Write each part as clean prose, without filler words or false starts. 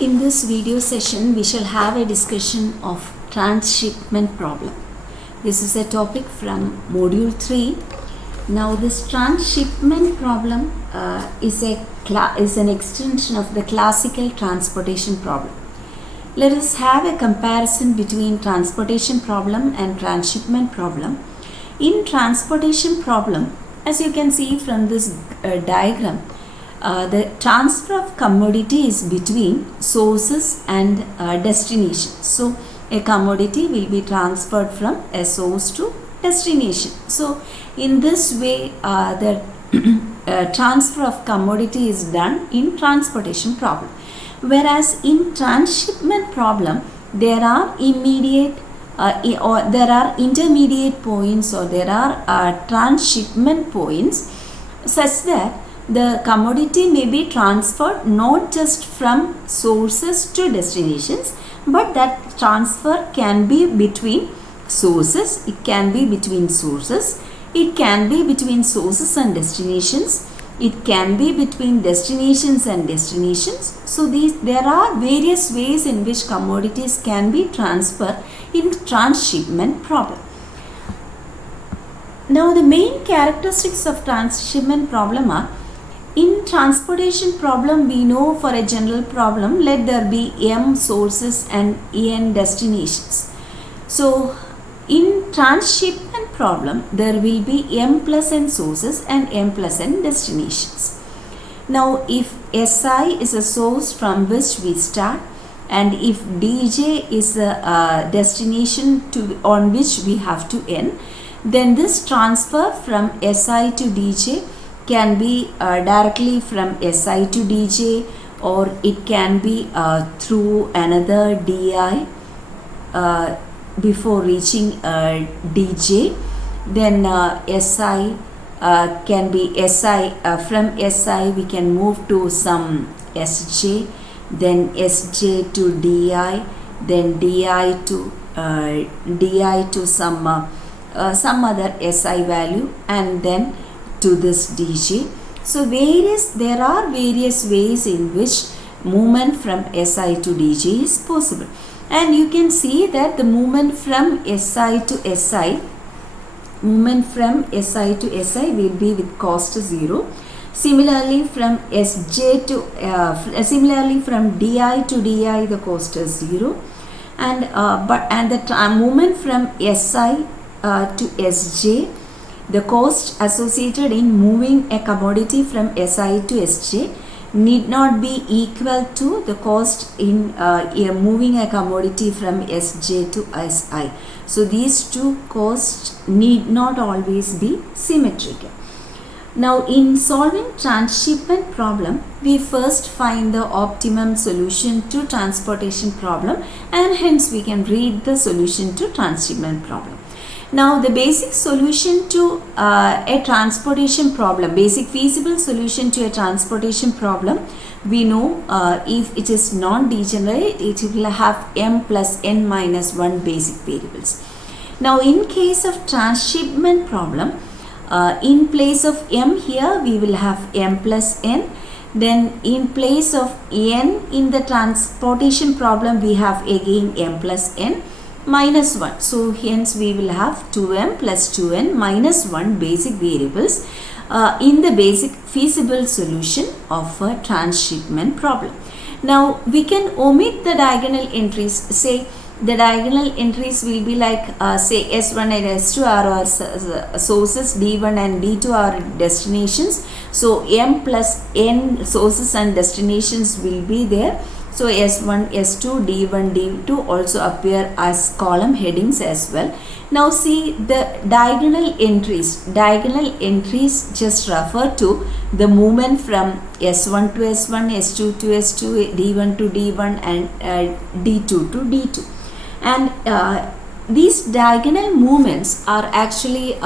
In this video session, we shall have a discussion of transshipment problem. This is a topic from module 3. Now, this transshipment problem is an extension of the classical transportation problem. Let us have a comparison between transportation problem and transshipment problem. In transportation problem, as you can see from this diagram, the transfer of commodity is between sources and destinations. So, a commodity will be transferred from a source to destination. So, in this way, the transfer of commodity is done in transportation problem. Whereas in transshipment problem, there are immediate or there are intermediate points, or there are transshipment points such that the commodity may be transferred not just from sources to destinations, but that transfer can be between sources, it can be between sources, it can be between sources and destinations, it can be between destinations and destinations. So there are various ways in which commodities can be transferred in transshipment problem. Now, the main characteristics of transshipment problem are: in transportation problem, we know for a general problem, let there be m sources and n destinations. So, in transshipment problem, there will be m plus n sources and m plus n destinations. Now, if Si is a source from which we start, and if Dj is a destination on which we have to end, then this transfer from Si to Dj can be directly from Si to Dj, or it can be through another Di before reaching Dj. Then Si can be Si, from Si we can move to some Sj, then Sj to Di, then Di to some other Si value, and then to this Dj. So there are various ways in which movement from Si to Dj is possible, and you can see that the movement from Si to Si will be with cost 0. Similarly, from Sj to similarly from Di to Di, the cost is 0, and the movement from Si to Sj, the cost associated in moving a commodity from Si to Sj need not be equal to the cost in moving a commodity from Sj to Si. So these two costs need not always be symmetrical. Now, in solving transshipment problem, we first find the optimum solution to transportation problem, and hence we can read the solution to transshipment problem. Now, the basic solution to a transportation problem, basic feasible solution to a transportation problem, we know if it is non-degenerate, it will have m plus n minus 1 basic variables. Now, in case of transshipment problem, in place of m here, we will have m plus n. Then in place of n in the transportation problem, we have again m plus n minus 1. So, hence we will have 2m plus 2n minus 1 basic variables in the basic feasible solution of a transshipment problem. Now, we can omit the diagonal entries. Say the diagonal entries will be like say S1 and S2 are our sources, D1 and D2 are destinations. So, m plus n sources and destinations will be there. So, S1, S2, D1, D2 also appear as column headings as well. Now, see the diagonal entries. Diagonal entries just refer to the movement from S1 to S1, S2 to S2, D1 to D1 and D2 to D2. And these diagonal movements are actually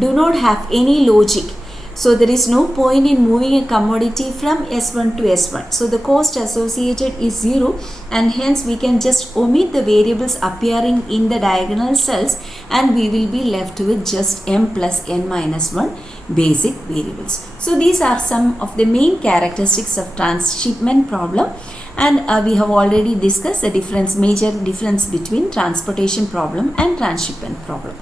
do not have any logic. So, there is no point in moving a commodity from S1 to S1. So, the cost associated is 0, and hence we can just omit the variables appearing in the diagonal cells, and we will be left with just m plus n minus 1 basic variables. So, these are some of the main characteristics of transshipment problem, And we have already discussed the major difference between transportation problem and transshipment problem.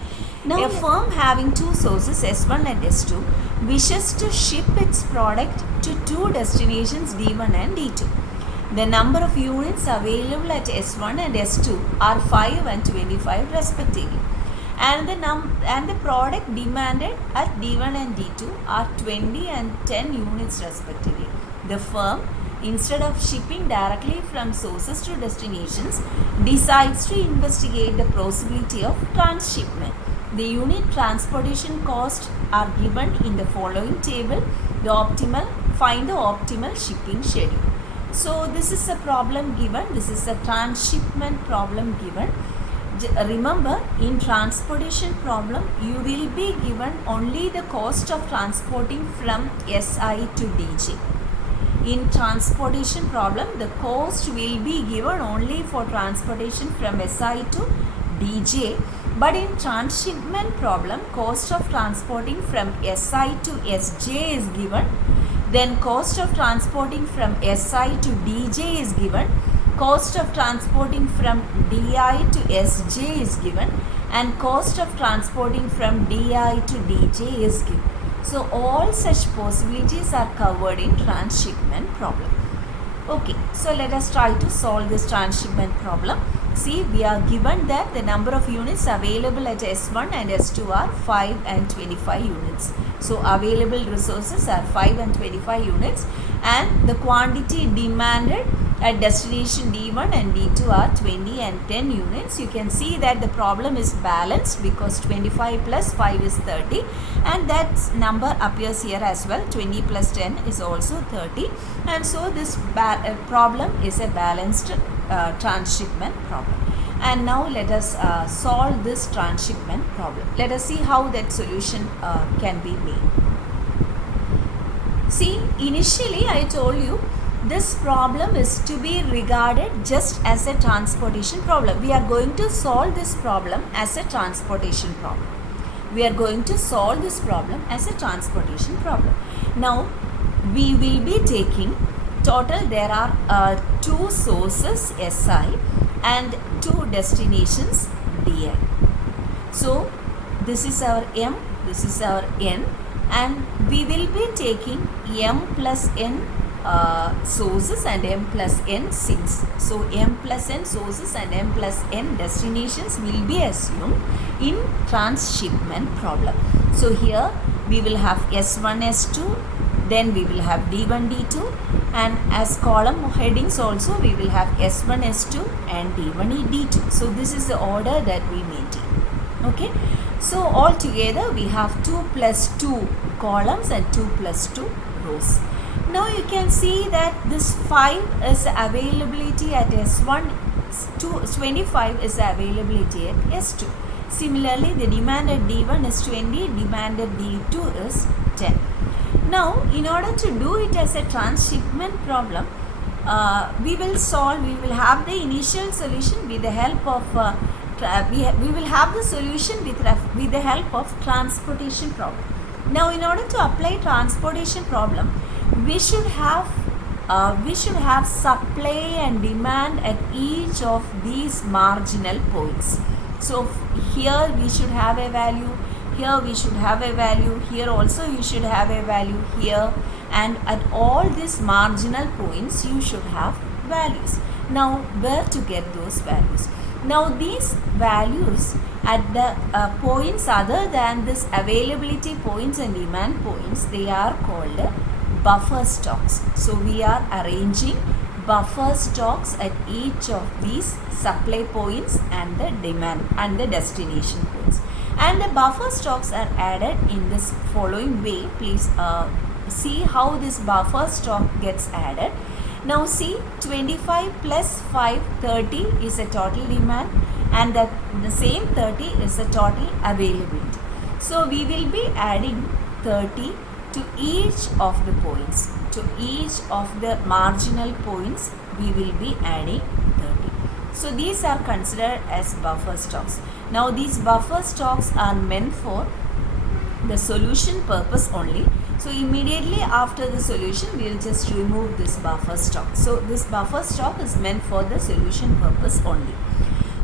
Now, a firm having two sources S1 and S2 wishes to ship its product to two destinations D1 and D2. The number of units available at S1 and S2 are 5 and 25 respectively. And the product demanded at D1 and D2 are 20 and 10 units respectively. The firm, instead of shipping directly from sources to destinations, decides to investigate the possibility of transshipment. The unit transportation costs are given in the following table. Find the optimal shipping schedule. So this is a problem given. This is a transshipment problem given. Remember, in transportation problem, you will be given only the cost of transporting from SI to DJ. In transportation problem, the cost will be given only for transportation from SI to DJ. But in transshipment problem, cost of transporting from SI to SJ is given. Then cost of transporting from SI to DJ is given. Cost of transporting from DI to SJ is given. And cost of transporting from DI to DJ is given. So all such possibilities are covered in transshipment problem. Okay, so let us try to solve this transshipment problem. See, we are given that the number of units available at S1 and S2 are 5 and 25 units. So available resources are 5 and 25 units, and the quantity demanded at destination D1 and D2 are 20 and 10 units. You can see that the problem is balanced because 25 plus 5 is 30, and that number appears here as well. 20 plus 10 is also 30, and so this problem is a balanced transshipment problem. And now let us solve this transshipment problem. Let us see how that solution can be made. See, initially I told you this problem is to be regarded just as a transportation problem. We are going to solve this problem as a transportation problem. We are going to solve this problem as a transportation problem. Now, we will be taking total, there are two sources SI and two destinations DI. So this is our M, this is our N, and we will be taking M plus N sources and M plus N sinks. So M plus N sources and M plus N destinations will be assumed in transshipment problem. So here we will have S1, S2, then we will have D1, D2, and as column headings also we will have S1, S2 and D1, D2. So this is the order that we maintain. Okay. So all together we have 2 plus 2 columns and 2 plus 2 rows. Now you can see that this 5 is availability at S1, 25 is availability at S2. Similarly, the demand at D1 is 20, demand at D2 is 10. Now, in order to do it as a transshipment problem, we will have the initial solution with the help of, we will have the solution with the help of transportation problem. Now, in order to apply transportation problem, we should have supply and demand at each of these marginal points. So here we should have a value, here we should have a value, here also you should have a value here, and at all these marginal points you should have values. Now where to get those values? Now these values at the points other than this availability points and demand points, they are called buffer stocks. So we are arranging buffer stocks at each of these supply points and the demand and the destination points. And the buffer stocks are added in this following way. Please see how this buffer stock gets added. Now see, 25 plus 5, 30 is a total demand, and the same 30 is the total availability. So we will be adding 30 to each of the points. To each of the marginal points we will be adding 30. So these are considered as buffer stocks. Now these buffer stocks are meant for the solution purpose only. So immediately after the solution, we will just remove this buffer stock. So this buffer stock is meant for the solution purpose only.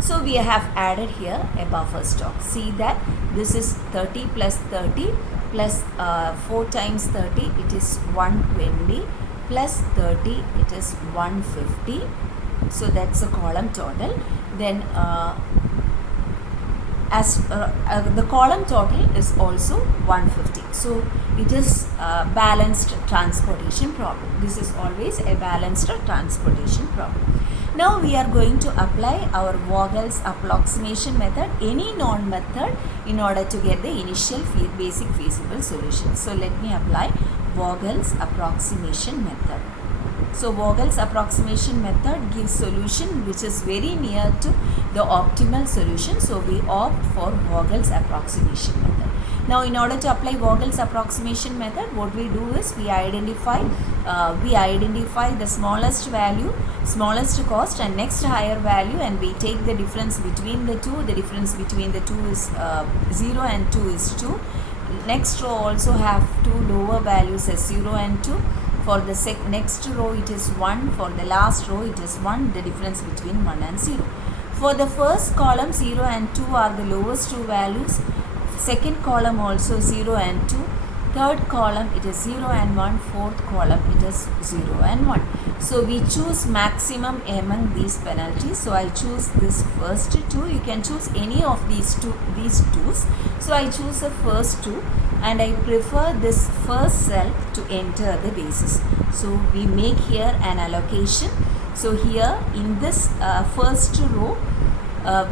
So we have added here a buffer stock. See that this is 30 plus 30 plus 4 times 30, it is 120, plus 30, it is 150. So that's a column total. Then the column total is also 150. So it is a balanced transportation problem. This is always a balanced transportation problem. Now we are going to apply our Vogel's approximation method, any known method, in order to get the initial basic feasible solution. So let me apply Vogel's approximation method. So Vogel's approximation method gives solution which is very near to the optimal solution. So we opt for Vogel's approximation method. Now in order to apply Vogel's approximation method, what we do is we identify the smallest value, smallest cost, and next higher value, and we take the difference between the two. The difference between the two is 0 and 2 is 2. Next row also have two lower values as 0 and 2. For the next row it is 1. For the last row it is 1. The difference between 1 and 0. For the first column, 0 and 2 are the lowest two values. Second column also 0 and 2. Third column it is 0 and 1. Fourth column it is 0 and 1. So we choose maximum among these penalties. So I choose this first two. You can choose any of these twos. So I choose the first two, and I prefer this first cell to enter the basis. So we make here an allocation. So here in this first row,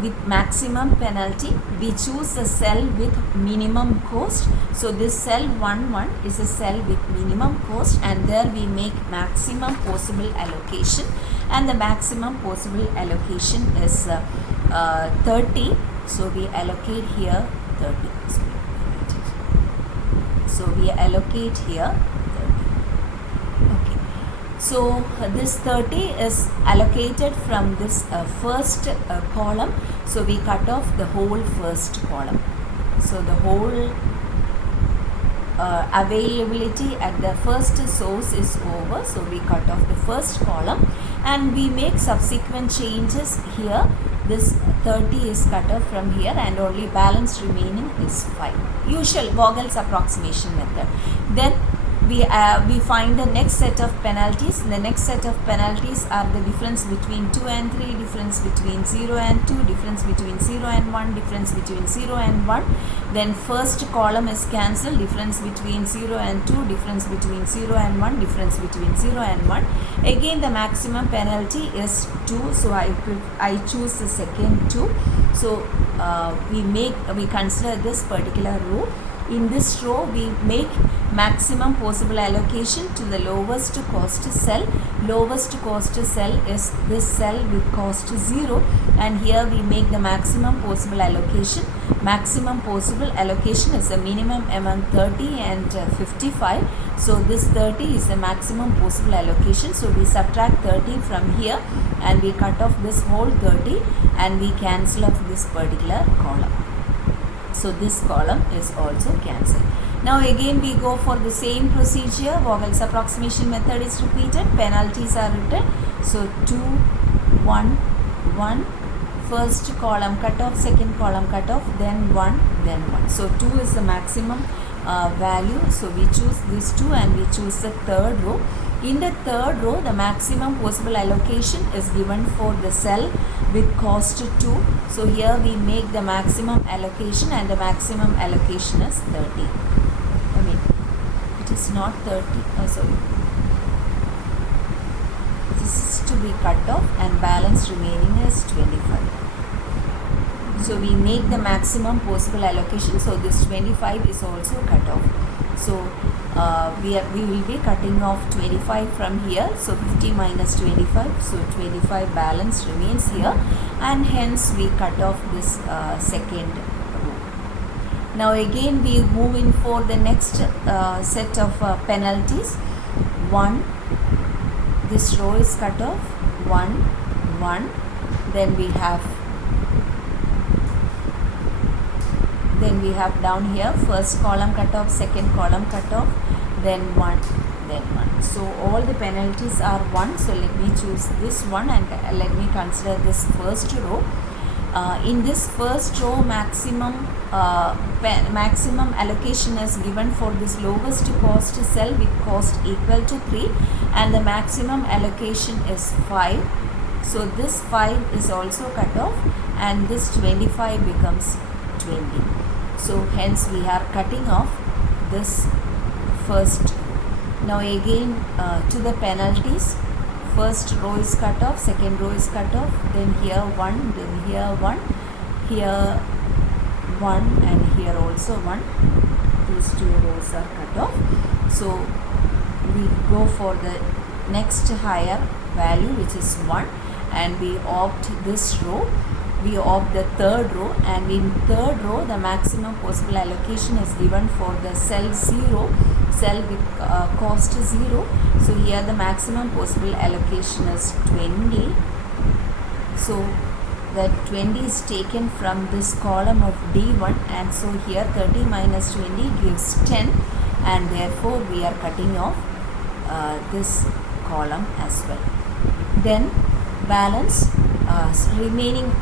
with maximum penalty, we choose a cell with minimum cost. So this cell 1 is a cell with minimum cost, and there we make maximum possible allocation, and the maximum possible allocation is 30. So we allocate here 30. So we allocate here 30. Okay. So this 30 is allocated from this first column. So we cut off the whole first column. So the whole availability at the first source is over. So we cut off the first column, and we make subsequent changes here. This 30 is cut off from here, and only balance remaining is 5. Usual Vogel's approximation method. Then we find the next set of penalties. The next set of penalties are the difference between 2 and 3, difference between 0 and 2, difference between 0 and 1, difference between 0 and 1. Then first column is cancelled, difference between 0 and 2, difference between 0 and 1, difference between 0 and 1. Again the maximum penalty is 2, so I choose the second 2. So we consider this particular row. In this row, we make maximum possible allocation to the lowest cost cell. Lowest cost cell is this cell with cost 0, and here we make the maximum possible allocation. Maximum possible allocation is the minimum among 30 and 55. So this 30 is the maximum possible allocation. So we subtract 30 from here, and we cut off this whole 30, and we cancel off this particular column. So this column is also cancelled. Now again we go for the same procedure. Vogel's approximation method is repeated. Penalties are written. So 2, 1, 1. First column cut off, second column cut off, then 1, then 1. So 2 is the maximum value. So we choose these 2, and we choose the third row. In the third row, the maximum possible allocation is given for the cell with cost 2. So here we make the maximum allocation, and the maximum allocation is 30. I mean, it is not 30. Sorry. This is to be cut off, and balance remaining is 25. So we make the maximum possible allocation. So this 25 is also cut off. So we will be cutting off 25 from here. So 50 minus 25. So 25 balance remains here, and hence we cut off this second row. Now again we move in for the next set of penalties. 1. This row is cut off. 1, 1. Then we have down here first column cut off, second column cut off, then 1, then 1. So all the penalties are 1. So let me choose this one and let me consider this first row. In this first row, maximum allocation is given for this lowest cost cell with cost equal to 3, and the maximum allocation is 5. So this 5 is also cut off, and this 25 becomes 20. So hence we are cutting off this first. Now again to the penalties. First row is cut off, second row is cut off, then here 1, then here 1, here 1, and here also 1. These 2 rows are cut off. So we go for the next higher value, which is 1, and we opt this row. We opt the third row, and in third row the maximum possible allocation is given for the cell 0, cell with cost 0. So here the maximum possible allocation is 20. So that 20 is taken from this column of D1, and so here 30 minus 20 gives 10, and therefore we are cutting off this column as well. Then balance remaining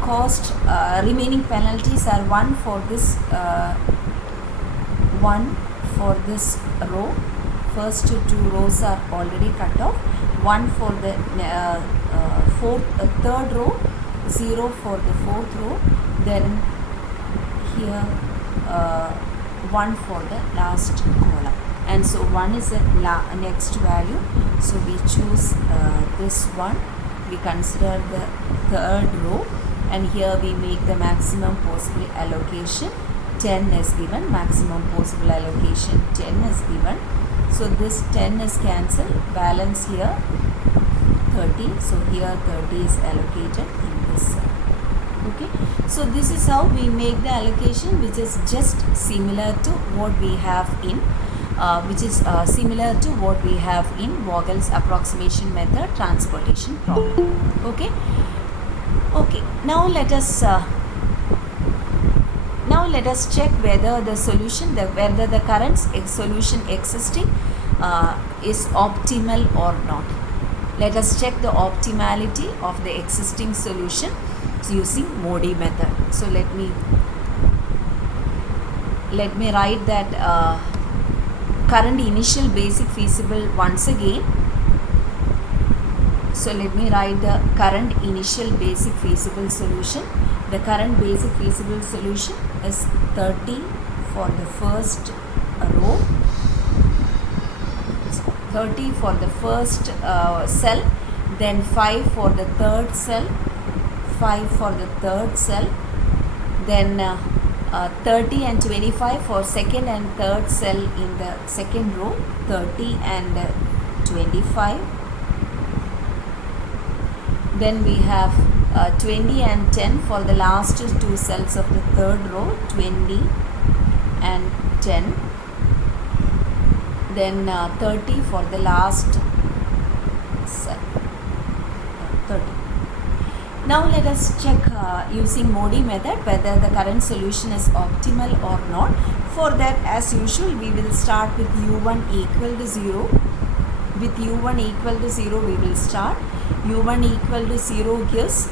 cost, remaining penalties are 1 for this 1 for this row. First 2 rows are already cut off. 1 for the third row, 0 for the fourth row, then here 1 for the last column, and so 1 is the next value. So we choose this one. We consider the third row, and here we make the maximum possible allocation. 10 is given, maximum possible allocation 10 is given. So this 10 is cancelled, balance here 30. So here 30 is allocated in this cell. Okay, so this is how we make the allocation, which is just similar to what we have in Vogel's approximation method transportation problem. Okay. Now let us check whether the solution, whether the current solution existing is optimal or not. Let us check the optimality of the existing solution using Modi method. So let me write that current initial basic feasible once again. So let me write the current initial basic feasible solution. The current basic feasible solution is 30 for the first row, 30 for the first cell, then 5 for the third cell, 5 for the third cell, then 30 and 25 for second and third cell in the second row, 30 and 25. Then we have 20 and 10 for the last 2 cells of the third row, 20 and 10. Then 30 for the last cell, 30. Now let us check using Modi method whether the current solution is optimal or not. For that, as usual, we will start with u1 equal to 0. With u1 equal to 0 we will start. u1 equal to 0 gives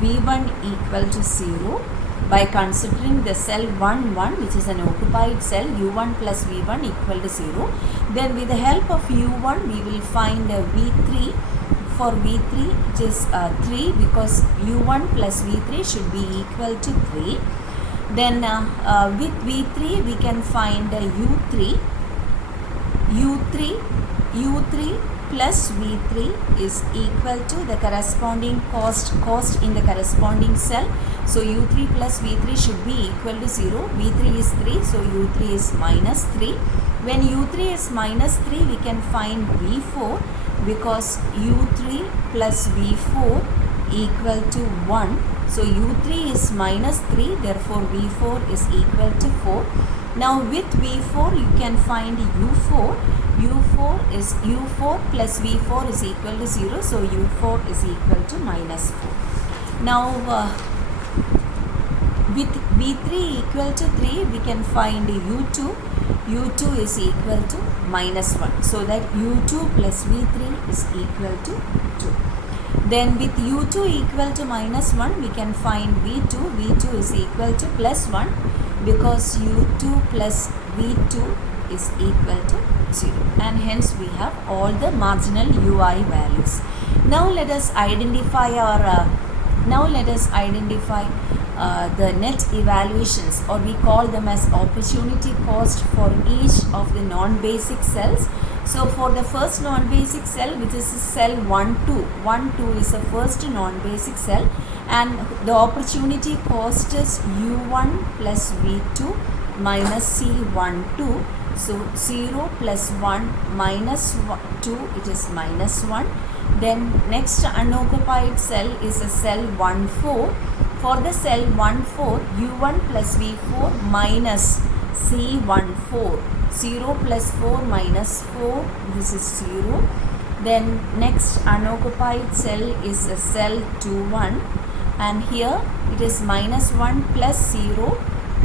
v1 equal to 0 by considering the cell 1 1, which is an occupied cell, u1 plus v1 equal to 0. Then with the help of u1 we will find v3. For v3 it is 3, because u1 plus v3 should be equal to 3. Then with v3 we can find u3 plus v3 is equal to the corresponding cost in the corresponding cell. So u3 plus v3 should be equal to 0. v3 is 3, so u3 is minus 3. When u3 is minus 3, we can find v4, because u3 plus v4 equal to 1. So u3 is minus 3, therefore v4 is equal to 4. Now with v4 you can find u4. u4 plus v4 is equal to 0, so u4 is equal to minus 4. Now with V3 equal to 3, we can find U2. U2 is equal to -1. So that U2 plus V3 is equal to 2. Then with U2 equal to -1, we can find V2. V2 is equal to +1 because U2 plus V2 is equal to 0. And hence we have all the marginal UI values. Now let us identify the net evaluations, or we call them as opportunity cost for each of the non-basic cells. So for the first non-basic cell, which is cell 1, 2. 1, 2 is the first non-basic cell, and the opportunity cost is U1 plus V2 minus C12. So 0 plus 1 minus 2, it is -1. Then next unoccupied cell is a cell 1, 4. For the cell 1, 4, U1 plus V4 minus C14. 0 plus 4 minus 4, this is 0. Then next unoccupied cell is a cell 2, 1, and here it is -1 plus 0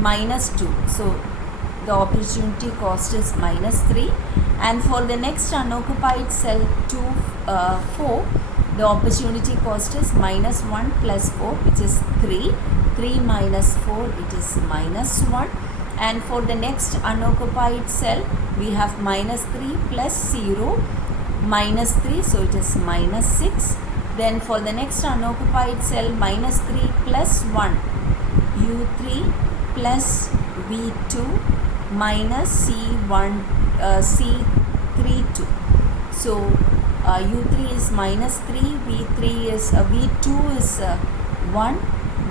minus 2. So the opportunity cost is -3. And for the next unoccupied cell 2, 4, the opportunity cost is -1 plus 4, which is 3. 3 minus 4, it is -1. And for the next unoccupied cell, we have -3 plus 0, -3, so it is -6. Then for the next unoccupied cell, -3 plus 1, U3 plus V2 minus C32. So U3 is -3, V2 is 1,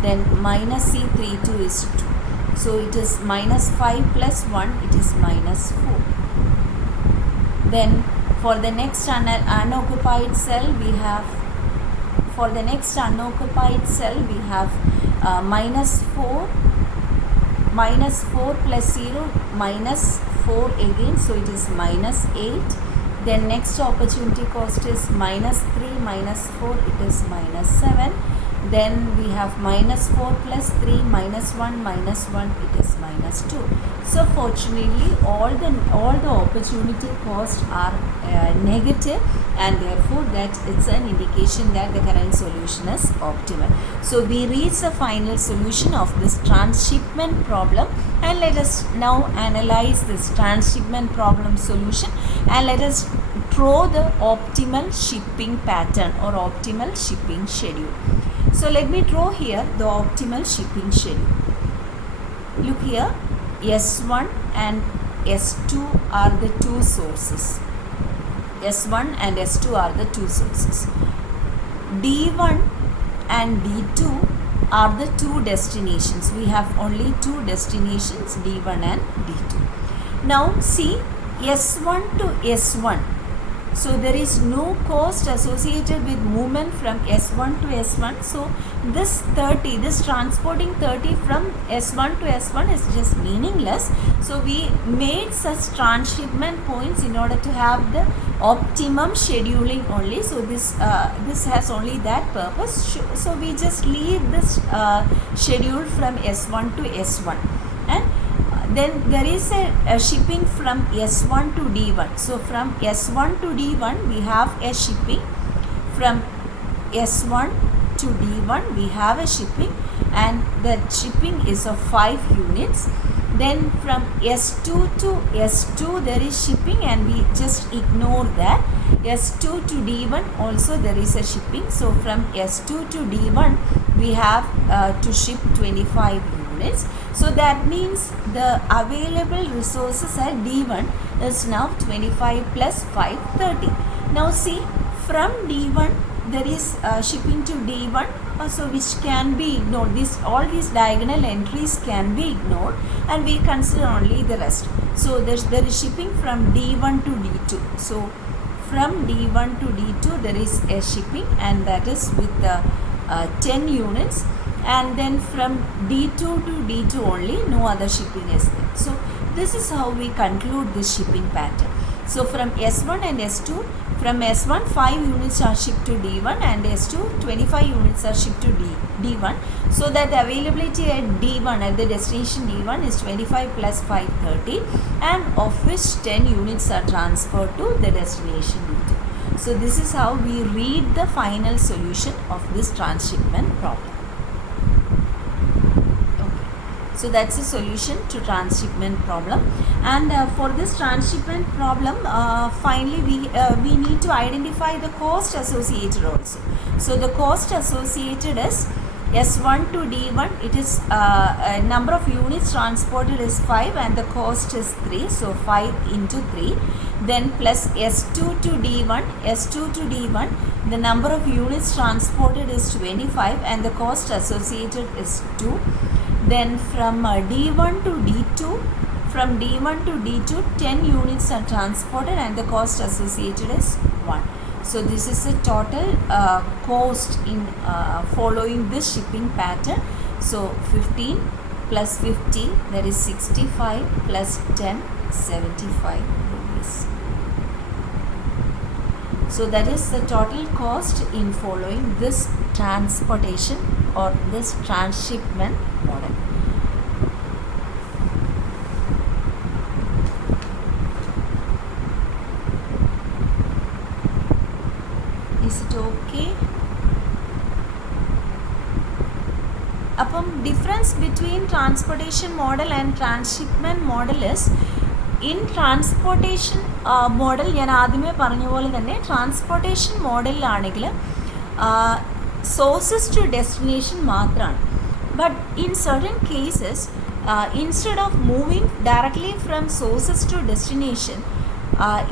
then minus C32 is 2. So it is -5 plus 1, it is -4. Then for the next unoccupied cell, we have -4 plus 0, -4 again, so it is -8. Then next opportunity cost is -3 minus 4, it is -7. Then we have -4 plus 3, -1, it is -2. So fortunately all the opportunity costs are negative, and therefore that it's an indication that the current solution is optimal. So we reach the final solution of this transshipment problem, and let us now analyze this transshipment problem solution, and let us draw the optimal shipping pattern or optimal shipping schedule. So let me draw here the optimal shipping schedule. Look here, S1 and S2 are the two sources. S1 and S2 are the two sources. D1 and D2 are the two destinations. We have only two destinations, D1 and D2. Now see, S1 to S1. So there is no cost associated with movement from S1 to S1. So this transporting 30 from S1 to S1 is just meaningless. So we made such transshipment points in order to have the optimum scheduling only. So this has only that purpose. So we just leave this schedule from S1 to S1. And then there is a shipping from S1 to D1. So from S1 to D1 we have a shipping. From S1 to D1 we have a shipping, and the shipping is of 5 units. Then from S2 to S2 there is shipping, and we just ignore that. S2 to D1 also there is a shipping. So from S2 to D1 we have to ship 25 units. So that means the available resources at D1 is now 25 plus 5, 30. Now see, from D1 there is shipping to D1, so which can be ignored. All these diagonal entries can be ignored, and we consider only the rest. So there is shipping from D1 to D2. So from D1 to D2 there is a shipping, and that is with 10 units. And then from D2 to D2 only, no other shipping is there. So this is how we conclude this shipping pattern. So from S1 and S2 From S1, 5 units are shipped to D1 and S2, 25 units are shipped to D1. So that availability at D1, at the destination D1 is 25 plus 5, 30, and of which 10 units are transferred to the destination D2. So this is how we read the final solution of this transshipment problem. So that's the solution to transshipment problem. And for this transshipment problem, finally we need to identify the cost associated also. So the cost associated is S1 to D1, it is number of units transported is 5 and the cost is 3. So 5 into 3. Then plus S2 to D1, S2 to D1, the number of units transported is 25 and the cost associated is 2. Then from D1 to D2, from D1 to D2, 10 units are transported and the cost associated is 1. So this is the total cost in following this shipping pattern. So 15 plus 50, that is 65 plus 10, 75 rupees. So that is the total cost in following this transportation or this transshipment model. Is it okay? Upon difference between transportation model and transshipment model is, in transportation model ഞാൻ ആദ്യമേ പറഞ്ഞ പോലെ തന്നെ transportation മോഡലിലാണെങ്കിൽ sources to destination മാത്രമാണ്. But in certain cases instead of moving directly from sources to destination,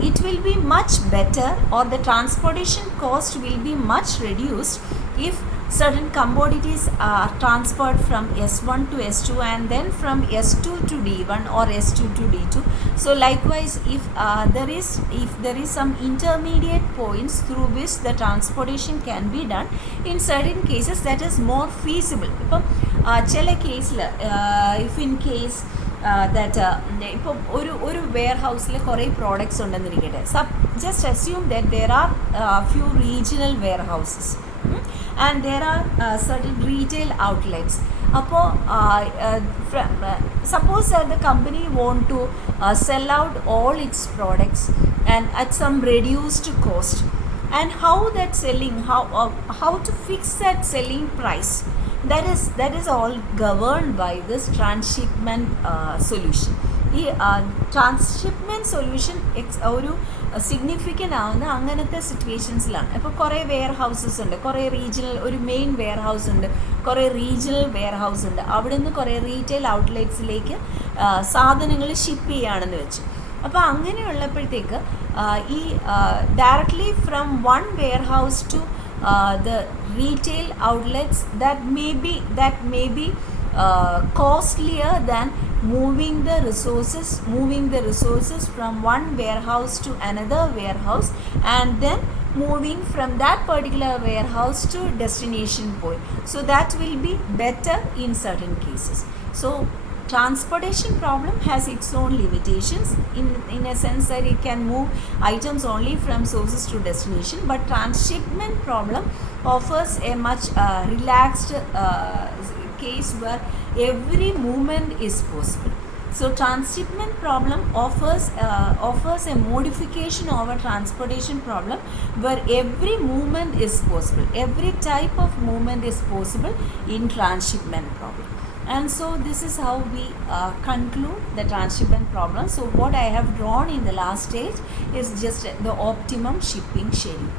it will be much better, or the transportation cost will be much reduced if certain commodities are transferred from S1 to S2 and then from S2 to D1 or S2 to D2. So likewise, if there is some intermediate points through which the transportation can be done, in certain cases that is more feasible. ചില കേസിൽ if in case that ഇപ്പം ഒരു wear ഹൗസിൽ കുറേ products ഉണ്ടെന്നിരിക്കട്ടെ. Just assume that there are few regional warehouses and there are certain retail outlets. അപ്പോൾ suppose that the company want to sell out all its products and at some reduced cost, and how that selling, how to fix that selling price, that is all governed by this transshipment solution. ഈ transhipment solution ഒരു significant ആവുന്ന അങ്ങനത്തെ സിറ്റുവേഷൻസിലാണ്. ഇപ്പോൾ കുറേ wear houses ഉണ്ട്, കുറേ regional, ഒരു main wear house ഉണ്ട്, കുറേ റീജിയണൽ വെയർ ഹൗസ് ഉണ്ട്. അവിടെ നിന്ന് കുറേ റീറ്റെയിൽ ഔട്ട്ലെറ്റ്സിലേക്ക് സാധനങ്ങൾ ഷിപ്പ് ചെയ്യുകയാണെന്ന് വെച്ചു. അപ്പോൾ അങ്ങനെയുള്ളപ്പോഴത്തേക്ക് ഈ directly from one warehouse to the retail outlets, that may be costlier than moving the resources from one warehouse to another warehouse and then moving from that particular warehouse to destination point. So that will be better in certain cases. So transportation problem has its own limitations in a sense that it can move items only from sources to destination, but transshipment problem offers a much relaxed case where every movement is possible. So transshipment problem offers a modification of a transportation problem where every movement is possible, every type of movement is possible in transshipment problem. And so this is how we conclude the transshipment problem. So what I have drawn in the last stage is just the optimum shipping schedule.